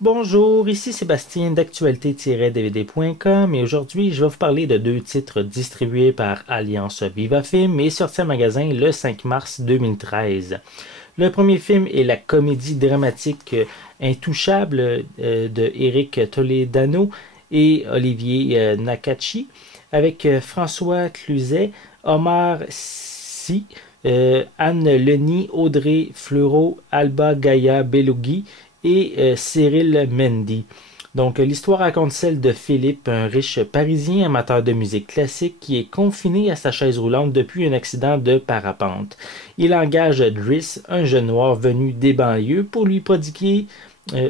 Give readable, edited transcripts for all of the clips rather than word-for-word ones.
Bonjour, ici Sébastien d'actualité-dvd.com et aujourd'hui je vais vous parler de deux titres distribués par Alliance Viva Film et sortis en magasin le 5 mars 2013. Le premier film est la comédie dramatique Intouchable de Eric Toledano et Olivier Nakachi avec François Cluzet, Omar Sy, Anne Leni, Audrey Fleurot, Alba Gaia Belougui et Cyril Mendy. Donc, l'histoire raconte celle de Philippe, un riche Parisien amateur de musique classique qui est confiné à sa chaise roulante depuis un accident de parapente. Il engage Driss, un jeune noir venu des banlieues, pour lui prodiguer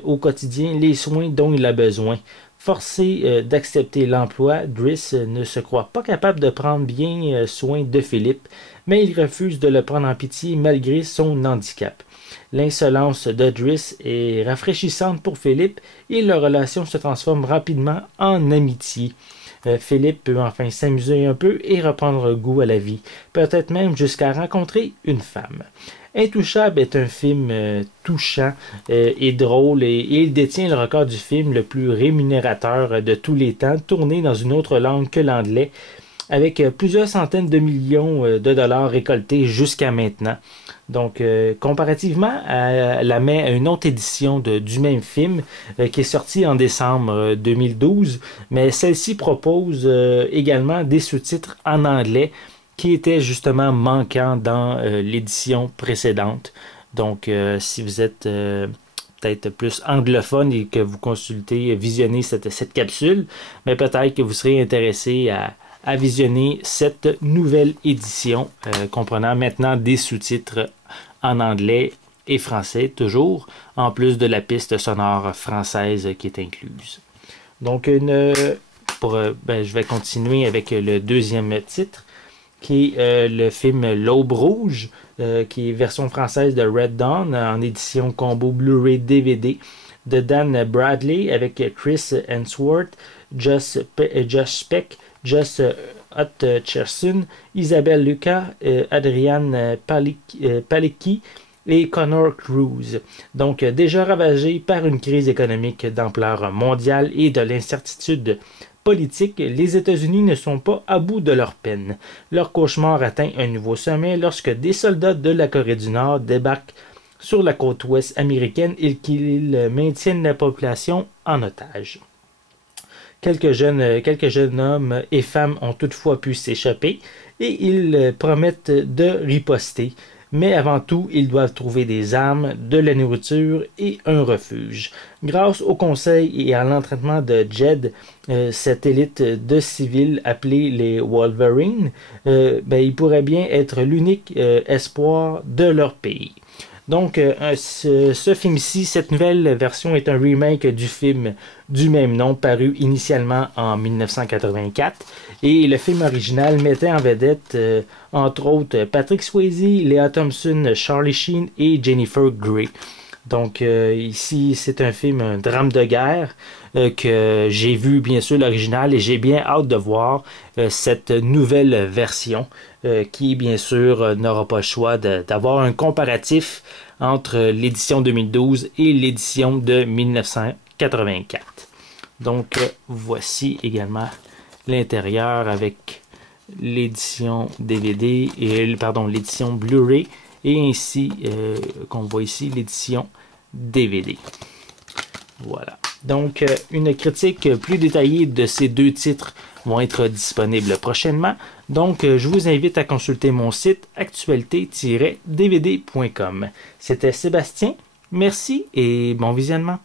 au quotidien les soins dont il a besoin. Forcé d'accepter l'emploi, Driss ne se croit pas capable de prendre bien soin de Philippe, mais il refuse de le prendre en pitié malgré son handicap. L'insolence de Driss est rafraîchissante pour Philippe et leur relation se transforme rapidement en amitié. Philippe peut enfin s'amuser un peu et reprendre goût à la vie, peut-être même jusqu'à rencontrer une femme. Intouchable est un film touchant et drôle et il détient le record du film le plus rémunérateur de tous les temps, tourné dans une autre langue que l'anglais, avec plusieurs centaines de millions de dollars récoltés jusqu'à maintenant. Donc, comparativement à une autre édition du même film qui est sortie en décembre 2012, mais celle-ci propose également des sous-titres en anglais qui étaient justement manquants dans l'édition précédente. Donc, si vous êtes peut-être plus anglophone et que vous consultez, visionnez cette capsule, mais peut-être que vous serez intéressé à visionner cette nouvelle édition comprenant maintenant des sous-titres en anglais et français toujours, en plus de la piste sonore française qui est incluse. Donc, je vais continuer avec le deuxième titre, qui est le film L'Aube Rouge, qui est version française de Red Dawn, en édition combo Blu-ray DVD, de Dan Bradley, avec Chris Hemsworth, Josh Peck, Josh Hutcherson, Isabelle Lucas, Adrian Palicki et Connor Cruz. Donc, déjà ravagés par une crise économique d'ampleur mondiale et de l'incertitude politique, les États-Unis ne sont pas à bout de leur peine. Leur cauchemar atteint un nouveau sommet lorsque des soldats de la Corée du Nord débarquent sur la côte ouest américaine et qu'ils maintiennent la population en otage. Quelques jeunes hommes et femmes ont toutefois pu s'échapper et ils promettent de riposter. Mais avant tout, ils doivent trouver des armes, de la nourriture et un refuge. Grâce au conseil et à l'entraînement de Jed, cette élite de civils appelée les Wolverines, ils pourraient bien être l'unique espoir de leur pays. Donc, ce film-ci, cette nouvelle version est un remake du film du même nom, paru initialement en 1984. Et le film original mettait en vedette, entre autres, Patrick Swayze, Lea Thompson, Charlie Sheen et Jennifer Grey. Donc, ici, c'est un film, un drame de guerre, que j'ai vu, bien sûr, l'original, et j'ai bien hâte de voir cette nouvelle version, qui, bien sûr, n'aura pas le choix d'avoir un comparatif entre l'édition 2012 et l'édition de 1984. Donc, voici également l'intérieur avec l'édition DVD, l'édition Blu-ray, et ainsi qu'on voit ici l'édition DVD. Voilà. Donc, une critique plus détaillée de ces deux titres vont être disponibles prochainement. Donc, je vous invite à consulter mon site actualité-dvd.com. C'était Sébastien. Merci et bon visionnement.